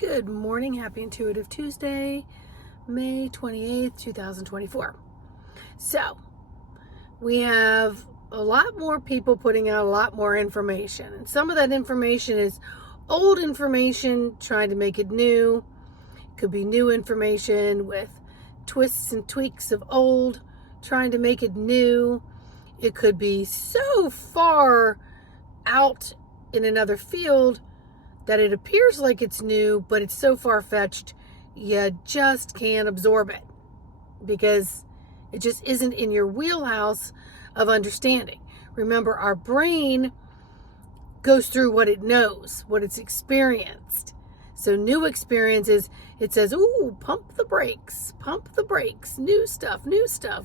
Good morning. Happy Intuitive Tuesday, May 28th, 2024. So, we have a lot more people putting out a lot more information. And some of that information is old information, trying to make it new. It could be new information with twists and tweaks of old, trying to make it new. It could be so far out in another field that it appears like it's new, but it's so far-fetched, you just can't absorb it because it just isn't in your wheelhouse of understanding. Remember, our brain goes through what it knows, what it's experienced. So new experiences, it says, ooh, pump the brakes, new stuff,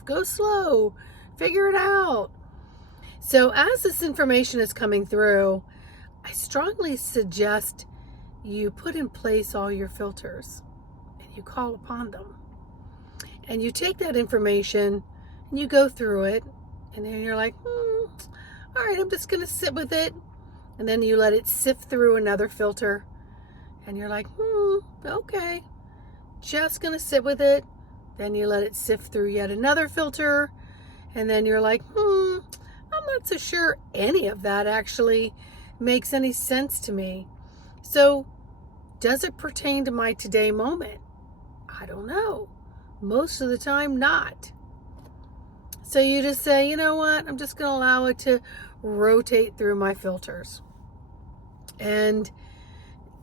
go slow, figure it out. So as this information is coming through, I strongly suggest you put in place all your filters and you call upon them. And you take that information and you go through it, and then you're like, all right, I'm just going to sit with it. And then you let it sift through another filter, and you're like, okay, just going to sit with it. Then you let it sift through yet another filter, and then you're like, I'm not so sure any of that actually makes any sense to me. So, does it pertain to my today moment? I don't know. Most of the time, not. So you just say, you know what? I'm just going to allow it to rotate through my filters. And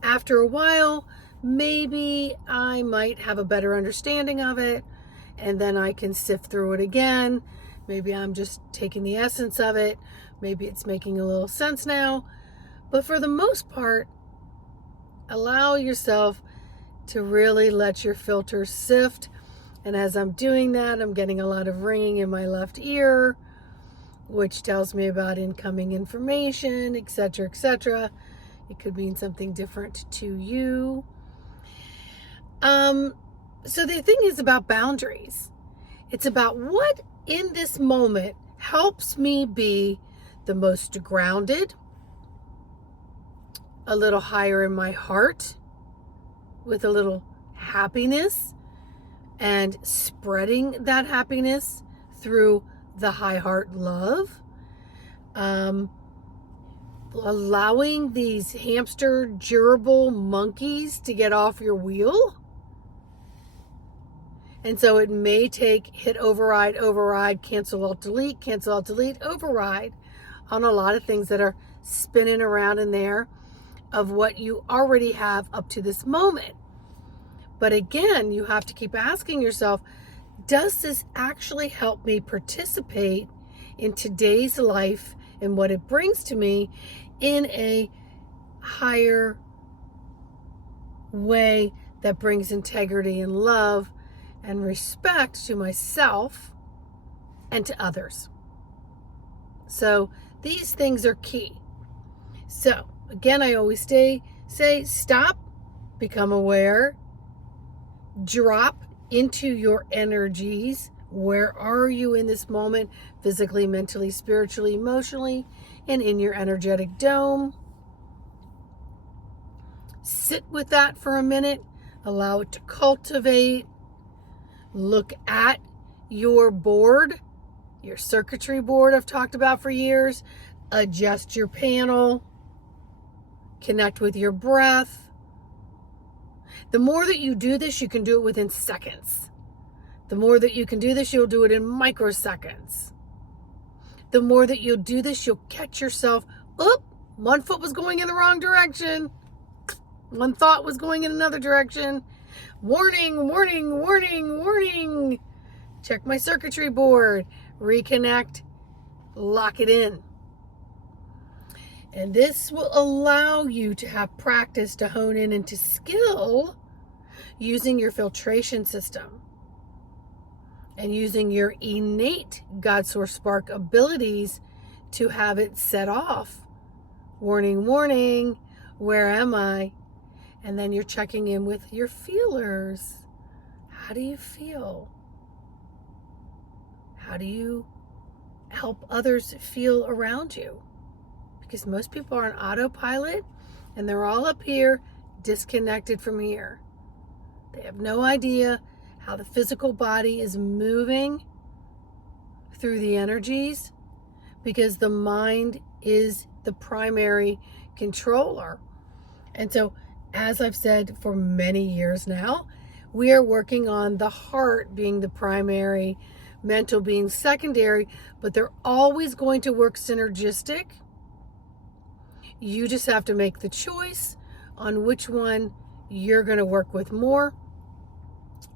after a while, maybe I might have a better understanding of it, and then I can sift through it again. Maybe I'm just taking the essence of it. Maybe it's making a little sense now. But for the most part, allow yourself to really let your filters sift. And as I'm doing that, I'm getting a lot of ringing in my left ear, which tells me about incoming information, etc., etc. It could mean something different to you. So the thing is about boundaries. It's about what in this moment helps me be the most grounded, a little higher in my heart, with a little happiness, and spreading that happiness through the high heart love. Allowing these hamster gerbil monkeys to get off your wheel. And so it may take hit override, cancel alt delete, override on a lot of things that are spinning around in there of what you already have up to this moment. But again, you have to keep asking yourself, does this actually help me participate in today's life and what it brings to me in a higher way that brings integrity and love and respect to myself and to others? So these things are key. So again, I always say stop, become aware, drop into your energies. Where are you in this moment, physically, mentally, spiritually, emotionally, and in your energetic dome? Sit with that for a minute, allow it to cultivate. Look at your board, your circuitry board I've talked about for years. Adjust your panel. Connect with your breath. The more that you do this, you can do it within seconds. The more that you can do this, you'll do it in microseconds. The more that you'll do this, you'll catch yourself, one foot was going in the wrong direction. One thought was going in another direction. Warning, warning, warning, warning. Check my circuitry board. Reconnect. Lock it in. And this will allow you to have practice to hone in into skill using your filtration system and using your innate God Source Spark abilities to have it set off. Warning, warning, where am I? And then you're checking in with your feelers. How do you feel? How do you help others feel around you? Because most people are on autopilot and they're all up here disconnected from here. They have no idea how the physical body is moving through the energies, because the mind is the primary controller. And so, as I've said for many years now, we are working on the heart being the primary, mental being secondary, but they're always going to work synergistic. You just have to make the choice on which one you're going to work with more,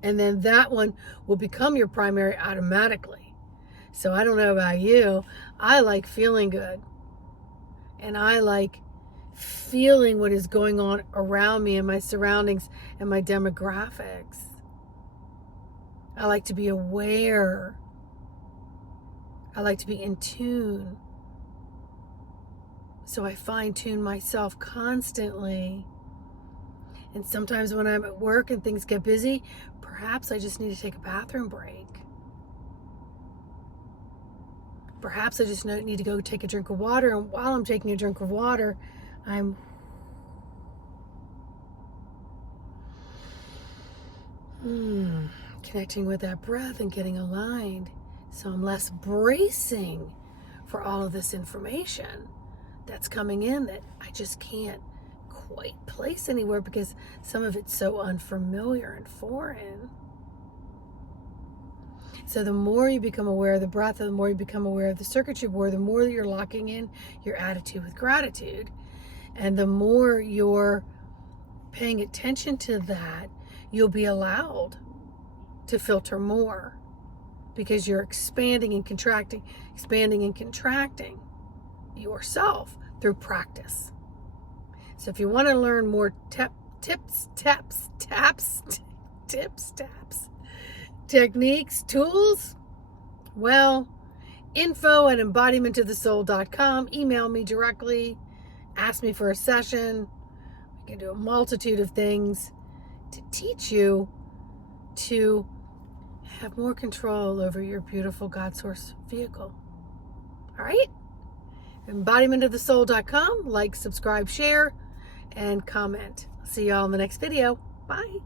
and then that one will become your primary automatically. So I don't know about you, I like feeling good, and I like feeling what is going on around me and my surroundings and my demographics. I like to be aware. I like to be in tune. So I fine-tune myself constantly. And sometimes when I'm at work and things get busy, perhaps I just need to take a bathroom break. Perhaps I just need to go take a drink of water. And while I'm taking a drink of water, I'm connecting with that breath and getting aligned. So I'm less bracing for all of this information that's coming in that I just can't quite place anywhere, because some of it's so unfamiliar and foreign. So the more you become aware of the breath, the more you become aware of the circuitry board, the more that you're locking in your attitude with gratitude. And the more you're paying attention to that, you'll be allowed to filter more, because you're expanding and contracting yourself through practice. So if you want to learn more tips, techniques, tools, well, info@embodimentofthesoul.com. Email me directly. Ask me for a session. We can do a multitude of things to teach you to have more control over your beautiful God Source vehicle. All right? Embodimentofthesoul.com. Like, subscribe, share, and comment. See y'all in the next video. Bye.